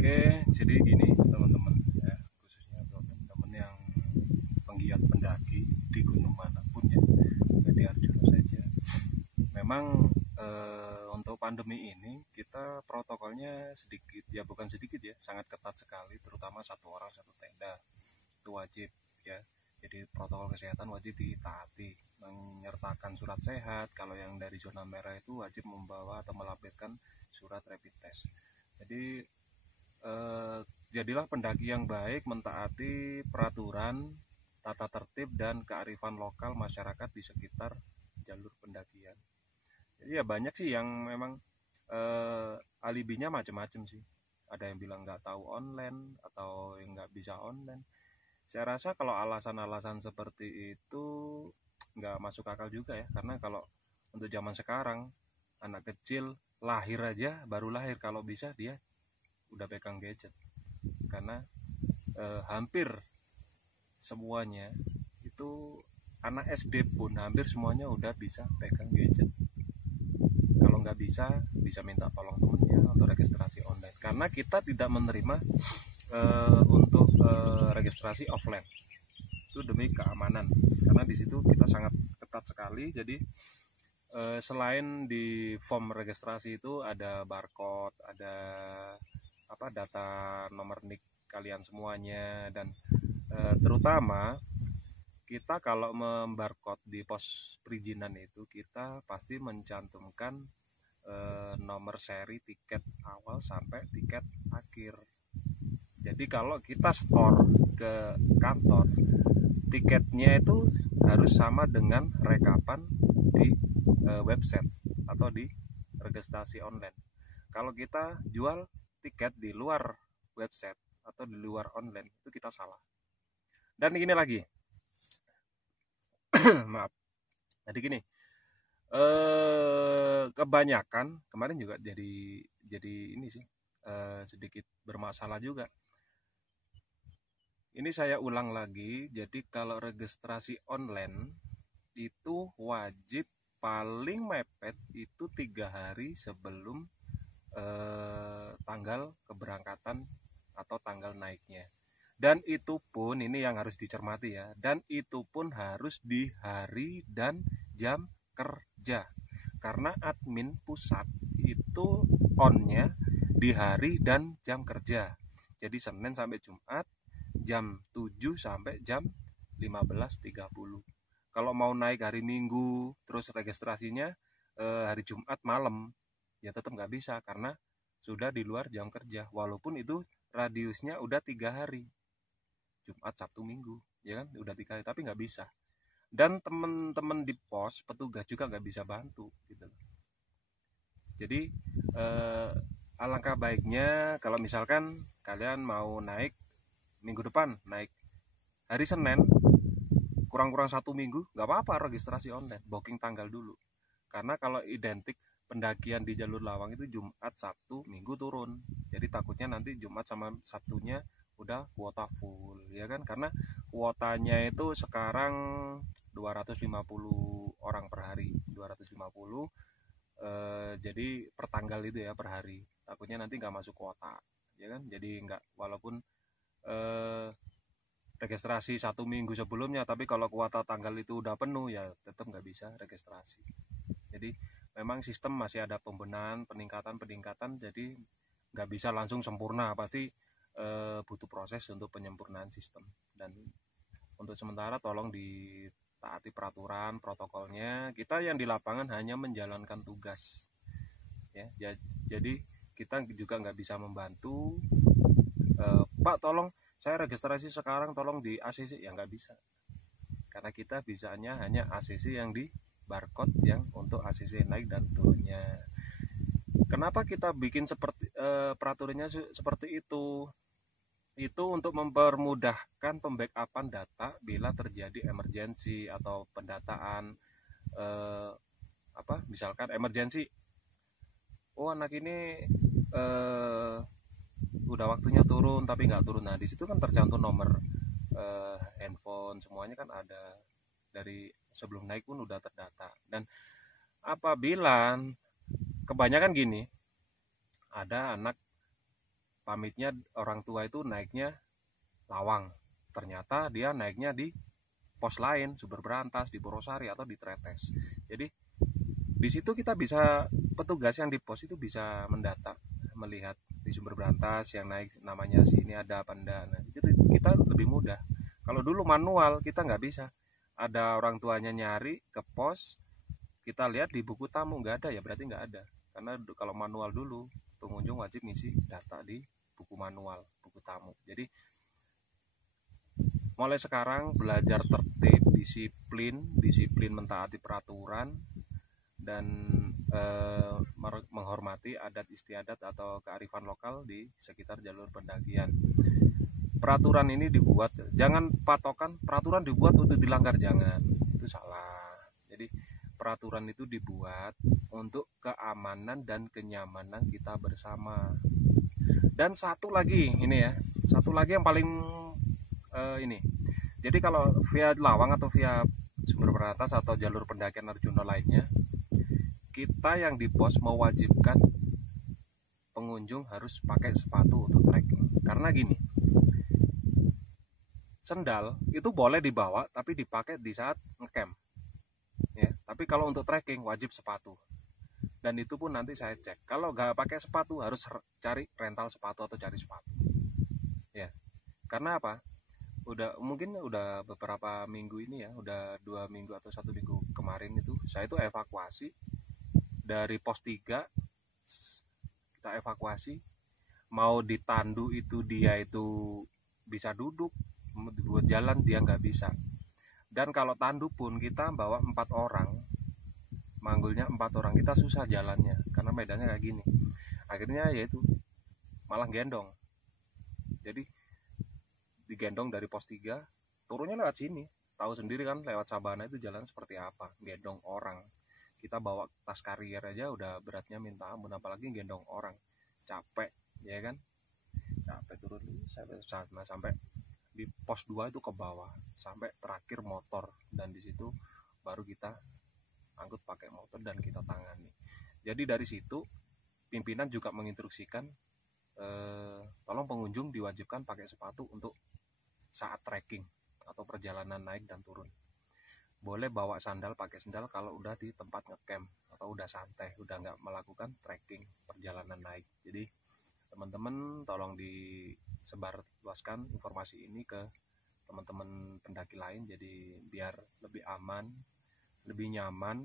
Oke, jadi gini teman-teman ya, khususnya untuk teman-teman yang penggiat pendaki di gunung manapun ya, di Arjuna saja. Memang untuk pandemi ini kita protokolnya sedikit ya, bukan sedikit ya, sangat ketat sekali, terutama satu orang satu tenda itu wajib ya. Jadi protokol kesehatan wajib ditaati, menyertakan surat sehat. Kalau yang dari zona merah itu wajib membawa atau melampirkan surat rapid test. Jadi jadilah pendaki yang baik, mentaati peraturan, tata tertib dan kearifan lokal masyarakat di sekitar jalur pendakian. Jadi ya banyak sih yang memang alibinya macam-macam sih. Ada yang bilang nggak tahu online atau yang nggak bisa online. Saya rasa kalau alasan-alasan seperti itu nggak masuk akal juga ya, karena kalau untuk zaman sekarang anak kecil lahir aja, baru lahir kalau bisa dia udah pegang gadget, karena hampir semuanya itu anak SD pun hampir semuanya udah bisa pegang gadget. Kalau nggak bisa minta tolong temennya untuk registrasi online, karena kita tidak menerima untuk registrasi offline itu demi keamanan, karena di situ kita sangat ketat sekali. Jadi selain di form registrasi itu ada barcode, ada data nomor NIK kalian semuanya, dan terutama kita kalau membarcode di pos perizinan itu kita pasti mencantumkan nomor seri tiket awal sampai tiket akhir. Jadi kalau kita store ke kantor, tiketnya itu harus sama dengan rekapan di website atau di registrasi online. Kalau kita jual tiket di luar website atau di luar online, itu kita salah. Dan ini lagi, maaf, jadi gini, kebanyakan kemarin juga jadi ini sih sedikit bermasalah juga. Ini saya ulang lagi, jadi kalau registrasi online itu wajib paling mepet itu 3 hari sebelum tanggal keberangkatan atau tanggal naiknya. Dan itu pun ini yang harus dicermati ya, dan itu pun harus di hari dan jam kerja, karena admin pusat itu onnya di hari dan jam kerja. Jadi Senin sampai Jumat jam 7 sampai jam 15.30. Kalau mau naik hari Minggu terus registrasinya hari Jumat malam, ya tetap nggak bisa karena sudah di luar jam kerja, walaupun itu radiusnya udah 3 hari, Jumat, Sabtu, Minggu, ya kan udah 3 hari, tapi nggak bisa. Dan teman-teman di pos petugas juga nggak bisa bantu gitu. Jadi alangkah baiknya kalau misalkan kalian mau naik minggu depan, naik hari Senin, kurang-kurang 1 minggu nggak apa-apa registrasi online, booking tanggal dulu. Karena kalau identik pendakian di jalur Lawang itu Jumat, Sabtu, Minggu turun. Jadi takutnya nanti Jumat sama Sabtunya udah kuota full, ya kan? Karena kuotanya itu sekarang 250 orang per hari, 250 jadi per tanggal itu ya, per hari. Takutnya nanti nggak masuk kuota, ya kan? Jadi nggak, walaupun registrasi 1 minggu sebelumnya, tapi kalau kuota tanggal itu udah penuh ya tetap nggak bisa registrasi. Jadi memang sistem masih ada pembenahan, peningkatan, jadi nggak bisa langsung sempurna, pasti butuh proses untuk penyempurnaan sistem. Dan untuk sementara tolong ditaati peraturan protokolnya. Kita yang di lapangan hanya menjalankan tugas ya, jadi kita juga nggak bisa membantu, Pak tolong saya registrasi sekarang, tolong di ACC, ya nggak bisa, karena kita bisanya hanya ACC yang di barcode yang untuk ACC naik dan turunnya. Kenapa kita bikin seperti peraturannya seperti itu? Itu untuk mempermudahkan pembackupan data bila terjadi emergensi atau pendataan, misalkan emergensi, oh anak ini udah waktunya turun tapi nggak turun. Nah di situ kan tercantum nomor handphone, semuanya kan ada, dari sebelum naik pun udah terdata. Dan apabila kebanyakan gini, ada anak pamitnya orang tua itu naiknya Lawang, ternyata dia naiknya di pos lain, Sumber Berantas, di Borosari atau di Tretes. Jadi di situ kita bisa, petugas yang di pos itu bisa mendata, melihat di Sumber Berantas yang naik namanya sini ada apa enggak. Nah, itu kita lebih mudah. Kalau dulu manual kita nggak bisa. Ada orang tuanya nyari ke pos, kita lihat di buku tamu nggak ada, ya berarti nggak ada. Karena kalau manual dulu pengunjung wajib ngisi data di buku manual, buku tamu. Jadi mulai sekarang belajar tertib, disiplin mentaati peraturan, dan menghormati adat istiadat atau kearifan lokal di sekitar jalur pendakian. Peraturan ini dibuat, jangan patokan peraturan dibuat untuk dilanggar, jangan, itu salah. Jadi peraturan itu dibuat untuk keamanan dan kenyamanan kita bersama. Dan satu lagi yang paling ini. Jadi kalau via Lawang atau via Sumber Berantas atau jalur pendakian Arjuna lainnya, kita yang di pos mewajibkan pengunjung harus pakai sepatu untuk trekking. Karena gini, sendal itu boleh dibawa tapi dipakai di saat ngecamp. Ya, tapi kalau untuk trekking wajib sepatu. Dan itu pun nanti saya cek. Kalau nggak pakai sepatu harus cari rental sepatu atau cari sepatu. Ya, karena apa? Mungkin udah beberapa minggu ini ya, udah 2 minggu atau 1 minggu kemarin itu saya itu evakuasi dari pos 3, kita evakuasi mau ditandu itu dia itu bisa duduk, buat jalan dia nggak bisa. Dan kalau tandu pun kita bawa 4 orang, manggulnya 4 orang, kita susah jalannya karena medannya kayak gini. Akhirnya yaitu malah gendong. Jadi digendong dari pos 3, turunnya lewat sini. Tahu sendiri kan lewat Sabana itu jalan seperti apa, gendong orang. Kita bawa tas karier aja udah beratnya minta ampun, apalagi gendong orang. Capek, ya kan? Capek turun sampai di pos 2 itu ke bawah, sampai terakhir motor, dan di situ baru kita angkut pakai motor dan kita tangani. Jadi dari situ pimpinan juga menginstruksikan tolong pengunjung diwajibkan pakai sepatu untuk saat trekking atau perjalanan naik dan turun. Boleh bawa sandal, pakai sandal kalau udah di tempat ngecamp atau udah santai, udah nggak melakukan trekking perjalanan naik. Jadi teman-teman tolong disebarluaskan informasi ini ke teman-teman pendaki lain, jadi biar lebih aman, lebih nyaman,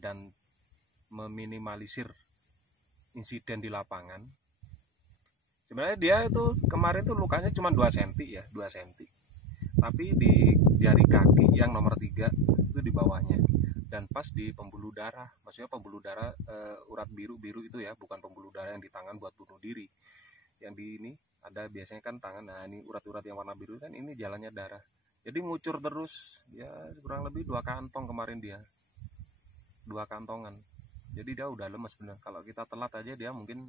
dan meminimalisir insiden di lapangan. Sebenarnya dia itu kemarin tuh lukanya cuma 2 cm ya, 2 cm. Tapi di jari kaki yang nomor 3 itu di bawahnya, dan pas di pembuluh darah. Maksudnya pembuluh darah urat biru-biru itu ya, bukan pembuluh darah yang di tangan buat bunuh diri. Yang di ini ada biasanya kan tangan. Nah, ini urat-urat yang warna biru kan, ini jalannya darah. Jadi ngucur terus. Ya kurang lebih 2 kantong kemarin dia. 2 kantongan. Jadi dia udah lemes bener. Kalau kita telat aja dia mungkin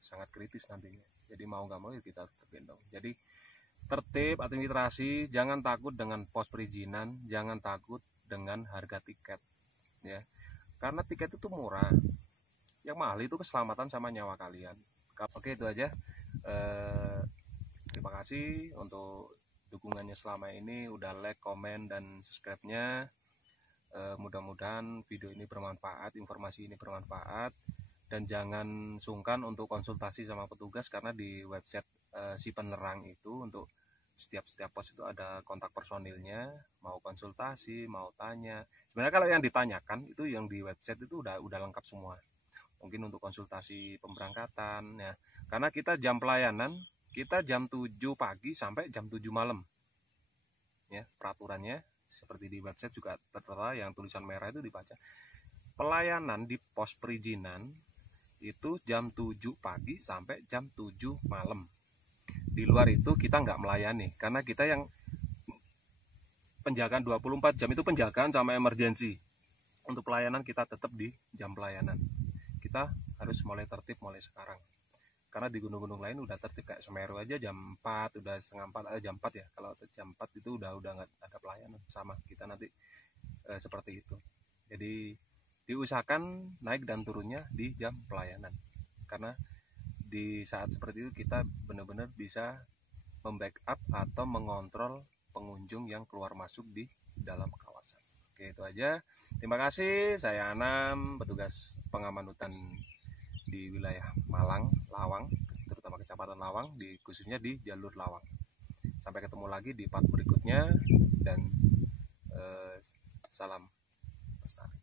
sangat kritis nantinya. Jadi mau nggak mau ya kita tetap gendong. Jadi tertib, administrasi, jangan takut dengan pos perizinan, jangan takut dengan harga tiket, ya. Karena tiket itu murah. Yang mahal itu keselamatan sama nyawa kalian. Oke, itu aja. Terima kasih untuk dukungannya selama ini, udah like, komen, dan subscribe-nya. Mudah-mudahan video ini bermanfaat, informasi ini bermanfaat. Dan jangan sungkan untuk konsultasi sama petugas, karena di website si penerang itu untuk setiap pos itu ada kontak personilnya, mau konsultasi, mau tanya. Sebenarnya kalau yang ditanyakan itu yang di website itu udah lengkap semua. Mungkin untuk konsultasi pemberangkatan ya. Karena kita jam pelayanan kita jam 7 pagi sampai jam 7 malam. Ya, peraturannya seperti di website juga tertera yang tulisan merah itu dibaca. Pelayanan di pos perizinan itu jam 7 pagi sampai jam 7 malam. Di luar itu kita nggak melayani, karena kita yang penjagaan 24 jam itu penjagaan sama emergensi. Untuk pelayanan kita tetap di jam pelayanan. Kita harus mulai tertib mulai sekarang. Karena di gunung-gunung lain udah tertib, kayak Semeru aja jam 4, udah setengah 4, jam 4 ya. Kalau jam 4 itu udah nggak ada pelayanan. Sama kita nanti seperti itu. Jadi diusahakan naik dan turunnya di jam pelayanan. karena di saat seperti itu kita benar-benar bisa membackup atau mengontrol pengunjung yang keluar masuk di dalam kawasan. Oke, itu aja. Terima kasih. Saya Anam, petugas pengaman hutan di wilayah Malang, Lawang, terutama Kecamatan Lawang, khususnya di jalur Lawang. Sampai ketemu lagi di part berikutnya, dan salam lestari.